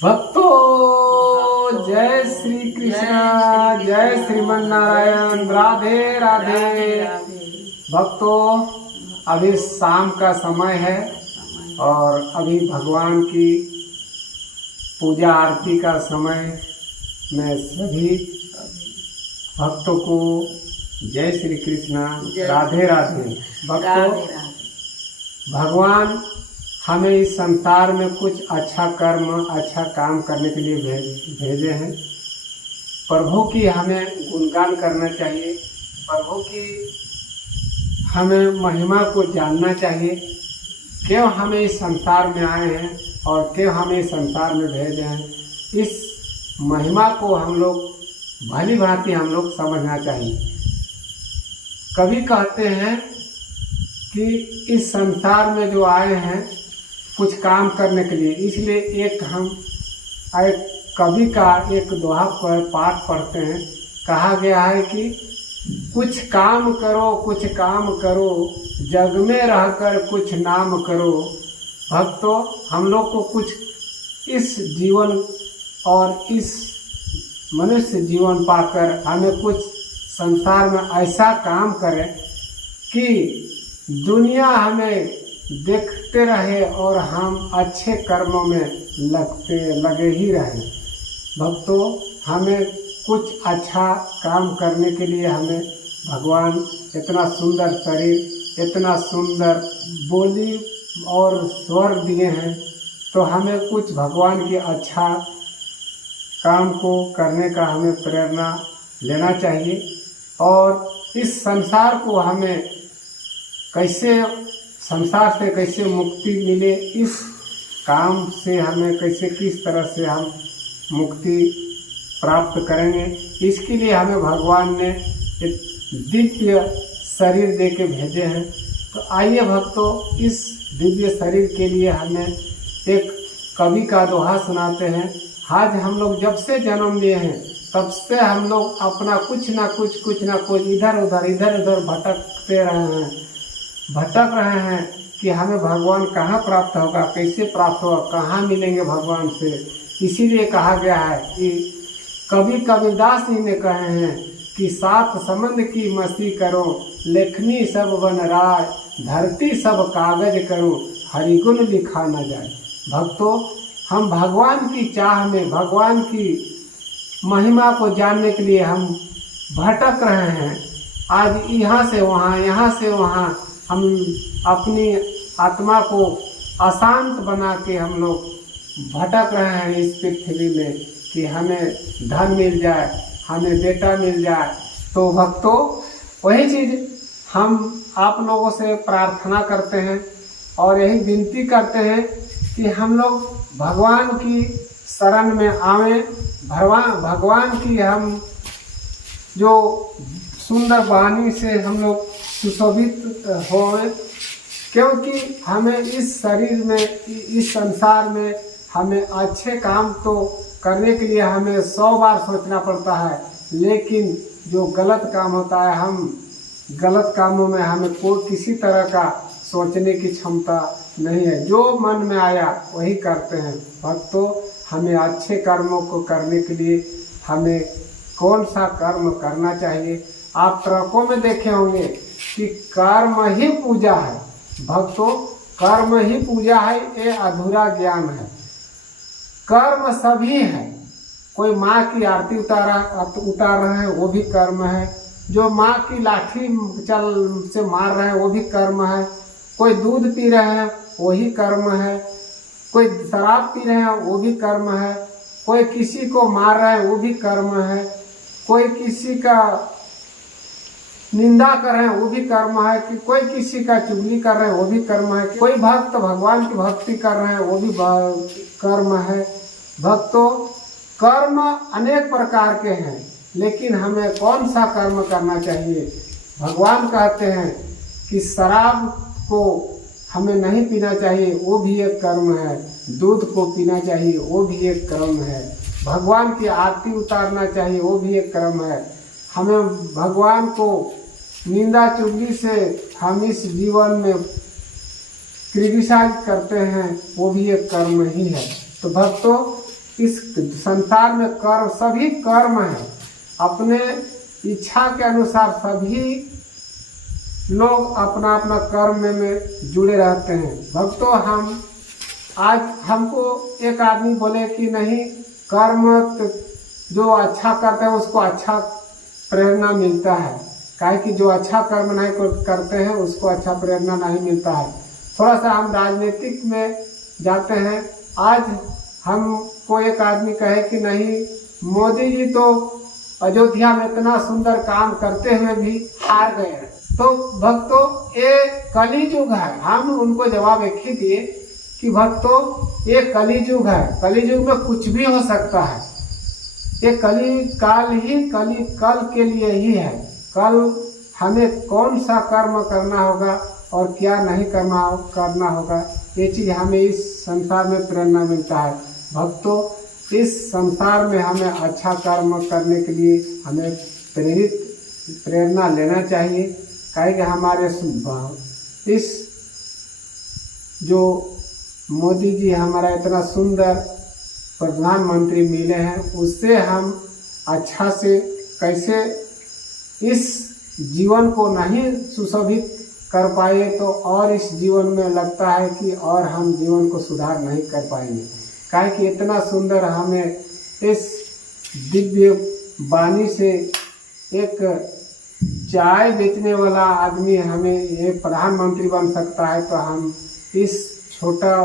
भक्तों जय श्री कृष्ण, जय श्रीमन नारायण, राधे राधे। भक्तों अभी शाम का समय है और अभी भगवान की पूजा आरती का समय। मैं सभी भक्तों को जय श्री कृष्ण, राधे राधे। भक्तों भगवान हमें इस संसार में कुछ अच्छा कर्म, अच्छा काम करने के लिए भेजे हैं। प्रभु की हमें गुणगान करना चाहिए, प्रभु की हमें महिमा को जानना चाहिए। क्यों हमें इस संसार में आए हैं और क्यों हमें इस संसार में भेजे हैं, इस महिमा को हम लोग भली भांति हम लोग समझना चाहिए। कवि कहते हैं कि इस संसार में जो आए हैं कुछ काम करने के लिए, इसलिए एक कवि का एक दोहा पर पाठ पढ़ते हैं। कहा गया है कि कुछ काम करो, कुछ काम करो, जग में रहकर कुछ नाम करो। भक्तों हम लोग को कुछ इस जीवन और इस मनुष्य जीवन पाकर हमें कुछ संसार में ऐसा काम करें कि दुनिया हमें देखते रहे और हम अच्छे कर्मों में लगे ही रहें। भक्तों हमें कुछ अच्छा काम करने के लिए हमें भगवान इतना सुंदर शरीर, इतना सुंदर बोली और स्वर दिए हैं, तो हमें कुछ भगवान की अच्छा काम को करने का हमें प्रेरणा लेना चाहिए। और इस संसार को हमें कैसे, संसार से कैसे मुक्ति मिले, इस काम से हमें कैसे, किस तरह से हम मुक्ति प्राप्त करेंगे, इसके लिए हमें भगवान ने एक दिव्य शरीर दे के भेजे हैं। तो आइए भक्तों इस दिव्य शरीर के लिए हमें एक कवि का दोहा सुनाते हैं। आज हम लोग जब से जन्म लिए हैं तब से हम लोग अपना कुछ ना कुछ इधर उधर भटक रहे हैं कि हमें भगवान कहाँ प्राप्त होगा, कैसे प्राप्त होगा, कहाँ मिलेंगे भगवान से। इसीलिए कहा गया है कि कवि कबीरदास जी ने कहे हैं कि सात समंद की मस्ती करो, लेखनी सब बन राय, धरती सब कागज करो, हरिगुण लिखा न जाए। भक्तों हम भगवान की चाह में, भगवान की महिमा को जानने के लिए हम भटक रहे हैं। आज यहाँ से वहाँ हम अपनी आत्मा को अशांत बना के हम लोग भटक रहे हैं इस पृथ्वी में कि हमें धन मिल जाए, हमें बेटा मिल जाए। तो भक्तों वही चीज़ हम आप लोगों से प्रार्थना करते हैं और यही विनती करते हैं कि हम लोग भगवान की शरण में आवें, भगवान की हम जो सुंदर वाणी से हम लोग सुशोभित हों, क्योंकि हमें इस शरीर में, इस संसार में हमें अच्छे काम तो करने के लिए हमें 100 बार सोचना पड़ता है, लेकिन जो गलत काम होता है, हम गलत कामों में हमें कोई किसी तरह का सोचने की क्षमता नहीं है। जो मन में आया वही करते हैं। भक्तों हमें अच्छे कर्मों को करने के लिए हमें कौन सा कर्म करना चाहिए। आप ट्रकों में देखे होंगे कि कर्म ही पूजा है। भक्तों कर्म ही पूजा है, ये अधूरा ज्ञान है। कर्म सभी है। कोई माँ की आरती उतार रहे हैं वो भी कर्म है, जो माँ की लाठी से मार रहे हैं वो भी कर्म है, कोई दूध पी रहे हैं वही कर्म है, कोई शराब पी रहे हैं वो भी कर्म है, कोई किसी को मार रहे हैं वो भी कर्म है, कोई किसी का निंदा कर रहे हैं वो भी कर्म है, कि कोई किसी का चुगली कर रहे हैं वो भी कर्म है, कोई भक्त भगवान की भक्ति कर रहे हैं वो भी कर्म है। भक्तों कर्म अनेक प्रकार के हैं, लेकिन हमें कौन सा कर्म करना चाहिए। भगवान कहते हैं कि शराब को हमें नहीं पीना चाहिए, वो भी एक कर्म है। दूध को पीना चाहिए, वो भी एक कर्म है। भगवान की आरती उतारना चाहिए, वो भी एक कर्म है। हमें भगवान को निंदा चुगली से हम इस जीवन में क्रिटिसाइज करते हैं, वो भी एक कर्म ही है। तो भक्तों इस संसार में कर्म, सभी कर्म है, अपने इच्छा के अनुसार सभी लोग अपना अपना कर्म में जुड़े रहते हैं। भक्तों, हम आज हमको एक आदमी बोले कि नहीं, कर्म जो अच्छा करते हैं उसको अच्छा प्रेरणा मिलता है, काहे कि जो अच्छा कर्म नहीं करते हैं उसको अच्छा प्रेरणा नहीं मिलता है। थोड़ा सा हम राजनीतिक में जाते हैं। आज हमको एक आदमी कहे कि नहीं, मोदी जी तो अयोध्या में इतना सुंदर काम करते हुए भी हार गए हैं। तो भक्तों, ये कली युग है। हम उनको जवाब एक ही दिए कि भक्तों, ये कली युग है, कली युग में कुछ भी हो सकता है। ये कली काल ही कल के लिए ही है। कल हमें कौन सा कर्म करना होगा और क्या नहीं करना होगा, ये चीज़ हमें इस संसार में प्रेरणा मिलता है। भक्तों, इस संसार में हमें अच्छा कर्म करने के लिए हमें प्रेरणा लेना चाहिए। काहे कि हमारे इस जो मोदी जी हमारा इतना सुंदर प्रधानमंत्री मिले हैं, उससे हम अच्छा से कैसे इस जीवन को नहीं सुशोभित कर पाए, तो और इस जीवन में लगता है कि और हम जीवन को सुधार नहीं कर पाएंगे। काहे कि इतना सुंदर हमें इस दिव्य वाणी से एक चाय बेचने वाला आदमी हमें ये प्रधानमंत्री बन सकता है, तो हम इस छोटा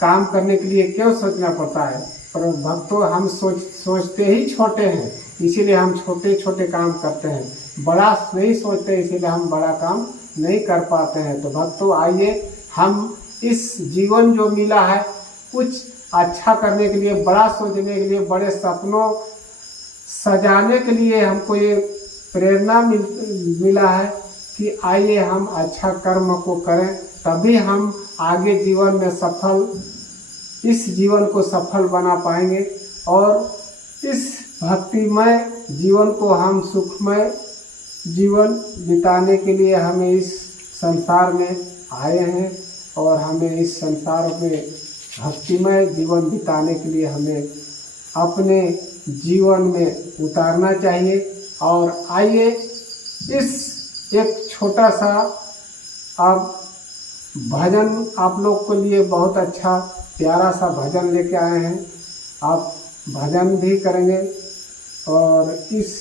काम करने के लिए क्यों सोचना पड़ता है। पर भक्तों, हम सोचते ही छोटे हैं, इसीलिए हम छोटे छोटे काम करते हैं, बड़ा नहीं सोचते, इसीलिए हम बड़ा काम नहीं कर पाते हैं। तो भक्तों, आइए हम इस जीवन जो मिला है कुछ अच्छा करने के लिए, बड़ा सोचने के लिए, बड़े सपनों सजाने के लिए हमको ये प्रेरणा मिला है कि आइए हम अच्छा कर्म को करें, तभी हम आगे जीवन में इस जीवन को सफल बना पाएंगे और इस भक्तिमय जीवन को हम सुखमय जीवन बिताने के लिए हमें इस संसार में आए हैं और हमें इस संसार में भक्तिमय जीवन बिताने के लिए हमें अपने जीवन में उतारना चाहिए। और आइए इस एक छोटा सा आप भजन आप लोग के लिए बहुत अच्छा प्यारा सा भजन लेके आए हैं। आप भजन भी करेंगे और इस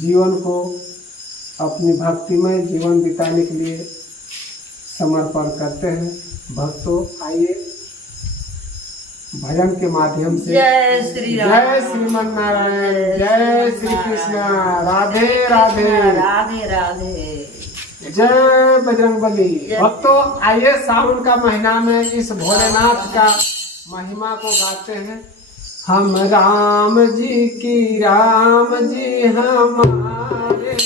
जीवन को अपनी भक्तिमय जीवन बिताने के लिए समर्पण करते हैं। भक्तों, आइए भजन के माध्यम से जय श्री राम, जय श्रीमन नारायण, जय श्री कृष्ण, राधे राधे राधे राधे, जय बजरंगबली। भक्तों, आइए सावन का महीना में इस भोलेनाथ का महिमा को गाते हैं। हम राम जी की, राम जी हमारे,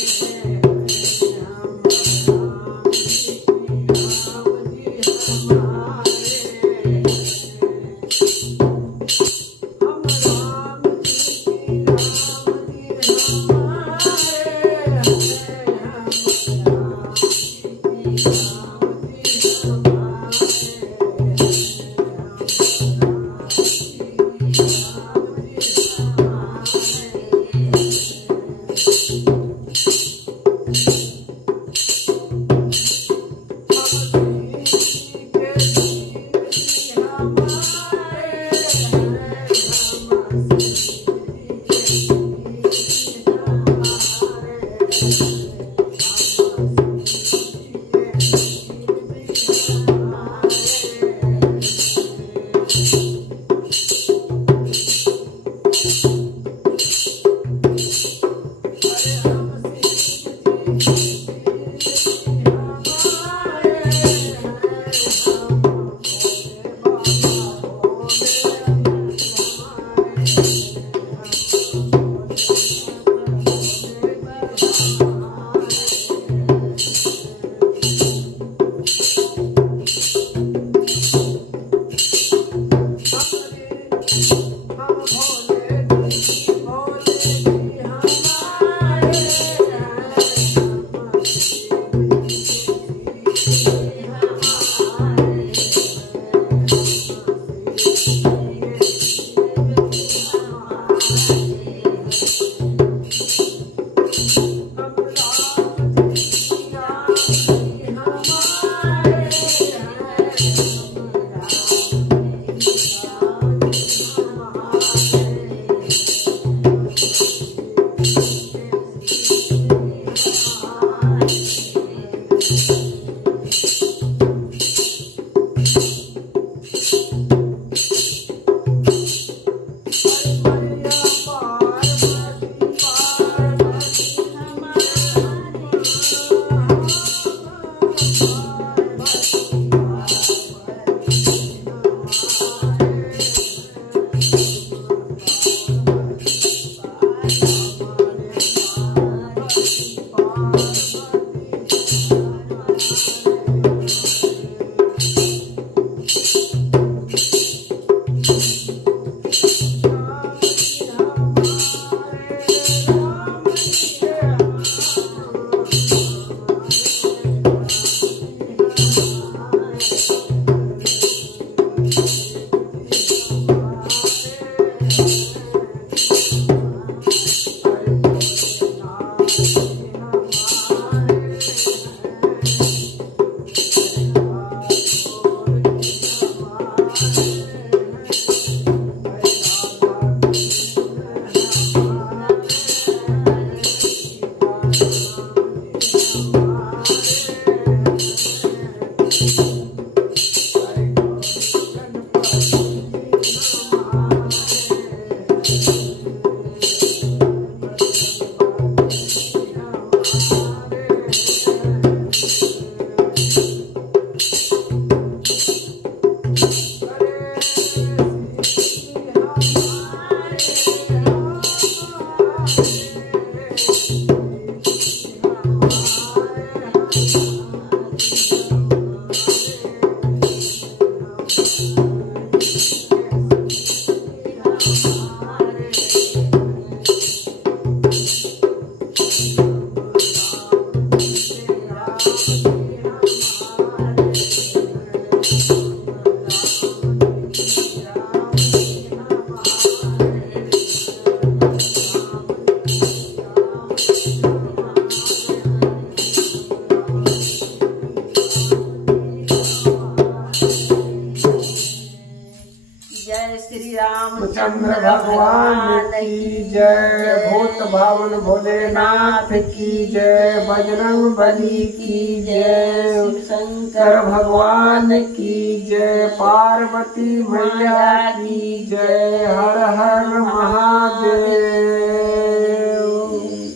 रामचंद्र भगवान की जय, भूत भावन भोलेनाथ की जय, बजरंग बली की जय, शिव शंकर शंकर भगवान की जय, पार्वती मैया की जय, हर हर महादेव।